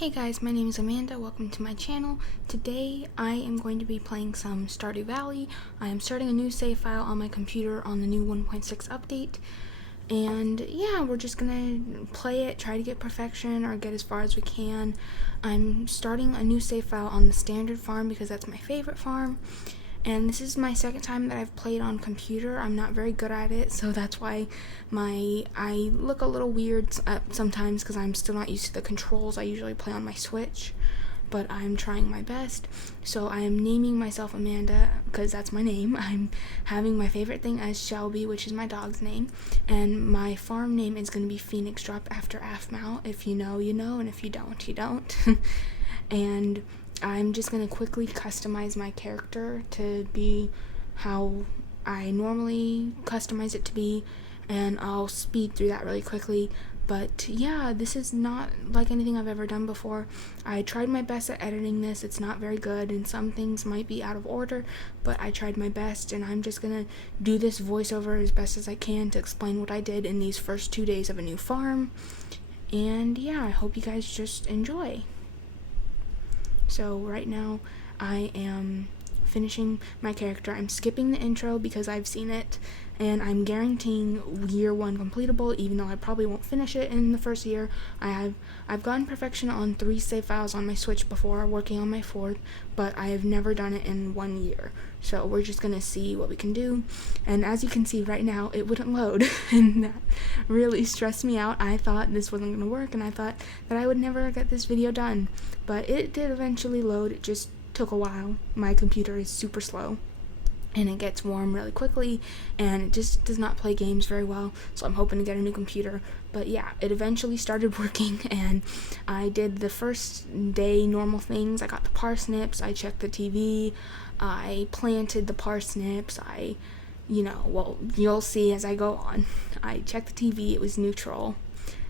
Hey guys, my name is Amanda. Welcome to my channel. Today I am going to be playing some Stardew Valley. I am starting a new save file on my computer on the new 1.6 update. And yeah, we're just gonna play it, try to get perfection or get as far as we can. I'm starting a new save file on the standard farm because that's my favorite farm. And this is my second time that I've played on computer. I'm not very good at it, so that's why I look a little weird sometimes because I'm still not used to the controls. I usually play on my Switch, but I'm trying my best. So I am naming myself Amanda because that's my name. I'm having my favorite thing as Shelby, which is my dog's name, and my farm name is going to be Phoenix Drop after Aphmau. If you know, you know, and if you don't, you don't. And I'm just going to quickly customize my character to be how I normally customize it to be, and I'll speed through that really quickly. But yeah, this is not like anything I've ever done before. I tried my best at editing this. It's not very good, and some things might be out of order, but I tried my best, and I'm just going to do this voiceover as best as I can to explain what I did in these first 2 days of a new farm. And yeah, I hope you guys just enjoy. So right now I am finishing my character. I'm skipping the intro because I've seen it, and I'm guaranteeing year 1 completable, even though I probably won't finish it in the first year. I've gotten perfection on 3 save files on my Switch before, working on my 4th, but I have never done it in 1 year. So we're just gonna see what we can do. And as you can see right now, it wouldn't load, and that really stressed me out. I thought this wasn't gonna work, and I thought that I would never get this video done, but it did eventually load. It just took a while. My computer is super slow, and it gets warm really quickly, and it just does not play games very well, so I'm hoping to get a new computer. But yeah, it eventually started working, and I did the first day normal things. I got the parsnips, I checked the TV, I planted the parsnips, well, you'll see as I go on. I checked the TV, it was neutral.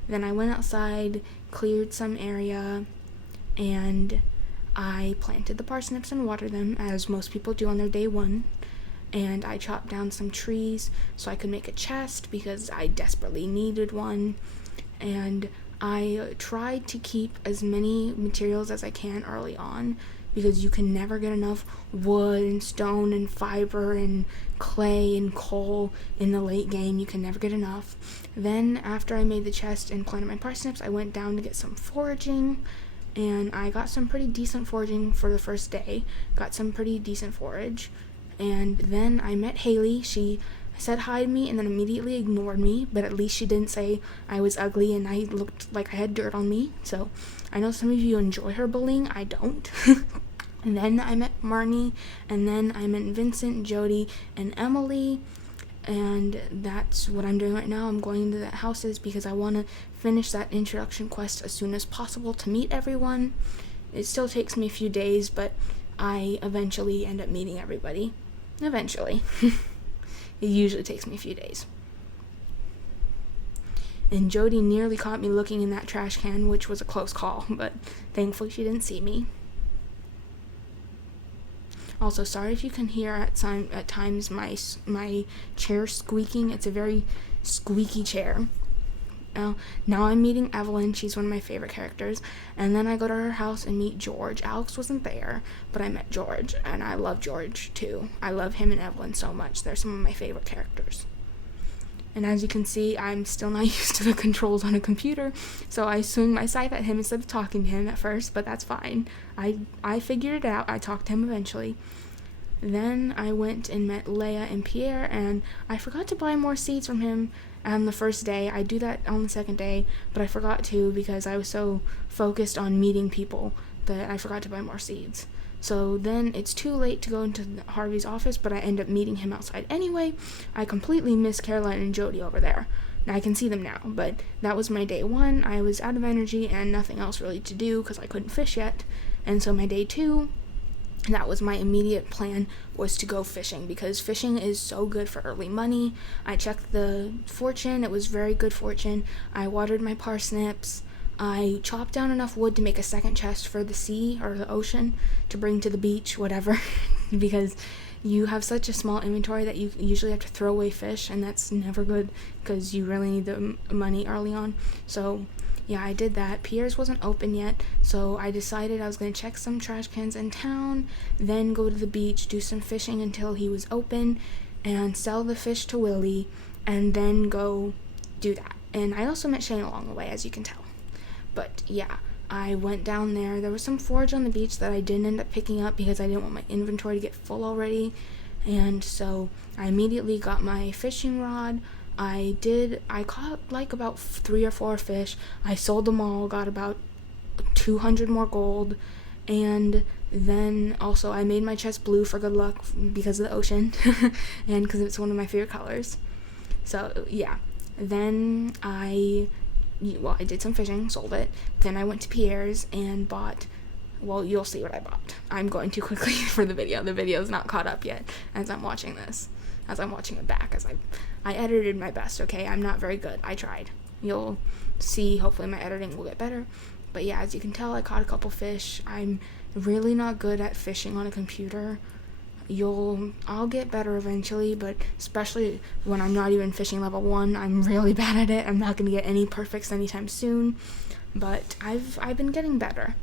Then I went outside, cleared some area, and I planted the parsnips and watered them, as most people do on their day 1. And I chopped down some trees so I could make a chest because I desperately needed one. And I tried to keep as many materials as I can early on, because you can never get enough wood and stone and fiber and clay and coal in the late game. You can never get enough. Then after I made the chest and planted my parsnips, I went down to get some foraging, and I got some pretty decent foraging for the first day. Got some pretty decent forage. And then I met Haley. She said hi to me and then immediately ignored me, but at least she didn't say I was ugly and I looked like I had dirt on me. So I know some of you enjoy her bullying. I don't. And then I met Marnie, and then I met Vincent, Jody, and Emily. And that's what I'm doing right now. I'm going to the houses because I want to finish that introduction quest as soon as possible to meet everyone. It still takes me a few days, but I eventually end up meeting everybody. Eventually. It usually takes me a few days. And Jody nearly caught me looking in that trash can, which was a close call, but thankfully she didn't see me. Also, sorry if you can hear at times my chair squeaking. It's a very squeaky chair. Now I'm meeting Evelyn. She's one of my favorite characters. And then I go to her house and meet George. Alex wasn't there, but I met George, and I love George too. I love him and Evelyn so much. They're some of my favorite characters. And as you can see, I'm still not used to the controls on a computer, so I swing my scythe at him instead of talking to him at first, but that's fine. I figured it out. I talked to him eventually. Then I went and met Leia and Pierre, and I forgot to buy more seeds from him on the first day. I do that on the second day, but I forgot to because I was so focused on meeting people that I forgot to buy more seeds. So then it's too late to go into Harvey's office, but I end up meeting him outside anyway. I completely miss Caroline and Jody over there. Now I can see them now, but that was my day 1. I was out of energy and nothing else really to do because I couldn't fish yet. And so my day 2, that was my immediate plan, was to go fishing because fishing is so good for early money. I checked the fortune. It was very good fortune. I watered my parsnips. I chopped down enough wood to make a second chest for the sea or the ocean to bring to the beach, whatever, because you have such a small inventory that you usually have to throw away fish, and that's never good because you really need the money early on. So yeah, I did that. Pierre's wasn't open yet, so I decided I was going to check some trash cans in town, then go to the beach, do some fishing until he was open, and sell the fish to Willie, and then go do that. And I also met Shane along the way, as you can tell. But yeah, I went down there. There was some forage on the beach that I didn't end up picking up because I didn't want my inventory to get full already. And so I immediately got my fishing rod. I caught like about 3 or 4 fish. I sold them all, got about 200 more gold. And then also I made my chest blue for good luck because of the ocean and because it's one of my favorite colors. So yeah, then I did some fishing, sold it. Then I went to Pierre's and bought, well, you'll see what I bought. I'm going too quickly for the video. The video's not caught up yet as I'm watching this, as I'm watching it back, as I edited my best, okay? I'm not very good. I tried. You'll see, hopefully my editing will get better. But yeah, as you can tell, I caught a couple fish. I'm really not good at fishing on a computer. I'll get better eventually, but especially when I'm not even fishing level 1, I'm really bad at it. I'm not going to get any perfects anytime soon, but I've been getting better.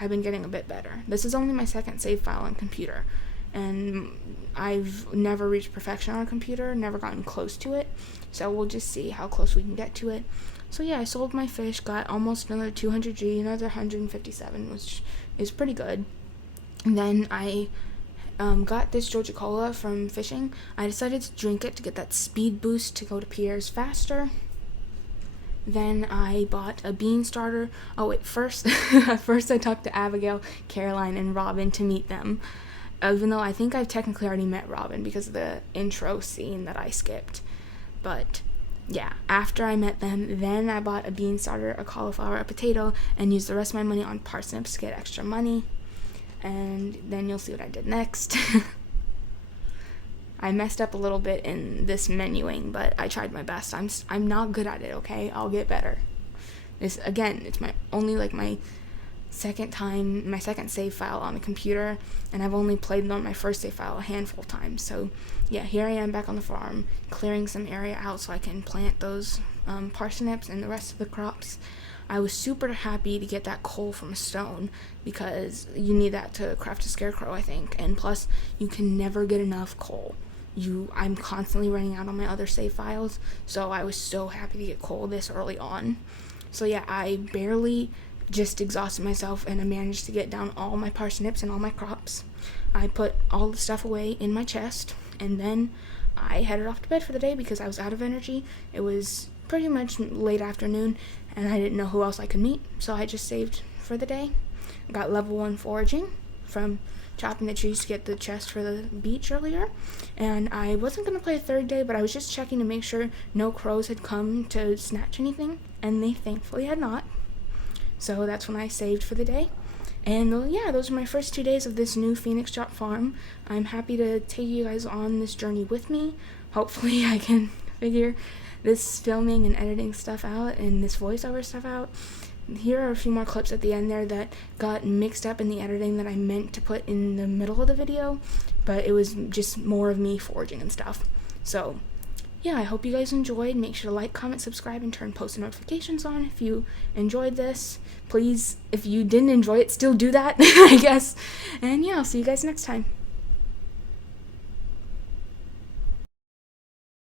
I've been getting a bit better. This is only my second save file on computer, and I've never reached perfection on a computer, never gotten close to it, so we'll just see how close we can get to it. So yeah, I sold my fish, got almost another 200G, another 157, which is pretty good. And then I got this Georgia Cola from fishing. I decided to drink it to get that speed boost to go to Pierre's faster. Then I bought a bean starter. Oh wait, first I talked to Abigail, Caroline, and Robin to meet them. Even though I think I've technically already met Robin because of the intro scene that I skipped. But yeah, after I met them, then I bought a bean starter, a cauliflower, a potato, and used the rest of my money on parsnips to get extra money. And then you'll see what I did next. I messed up a little bit in this menuing, but I tried my best. I'm not good at it, okay? I'll get better. It's my second save file on the computer, and I've only played on my first save file a handful of times. So yeah, here I am back on the farm, clearing some area out so I can plant those parsnips and the rest of the crops. I was super happy to get that coal from a stone because you need that to craft a scarecrow, I think. And plus, you can never get enough coal. I'm constantly running out on my other save files, so I was so happy to get coal this early on. So yeah, I barely just exhausted myself and I managed to get down all my parsnips and all my crops. I put all the stuff away in my chest, and then I headed off to bed for the day because I was out of energy. It was pretty much late afternoon, and I didn't know who else I could meet, so I just saved for the day. Got level 1 foraging from chopping the trees to get the chest for the beach earlier, and I wasn't going to play a third day, but I was just checking to make sure no crows had come to snatch anything, and they thankfully had not. So that's when I saved for the day. And yeah, those are my first 2 days of this new Phoenix Drop farm. I'm happy to take you guys on this journey with me. Hopefully I can figure this filming and editing stuff out and this voiceover stuff out. Here are a few more clips at the end there that got mixed up in the editing that I meant to put in the middle of the video, but it was just more of me foraging and stuff. So yeah, I hope you guys enjoyed. Make sure to like, comment, subscribe, and turn post notifications on if you enjoyed this. Please, if you didn't enjoy it, still do that, I guess. And yeah, I'll see you guys next time.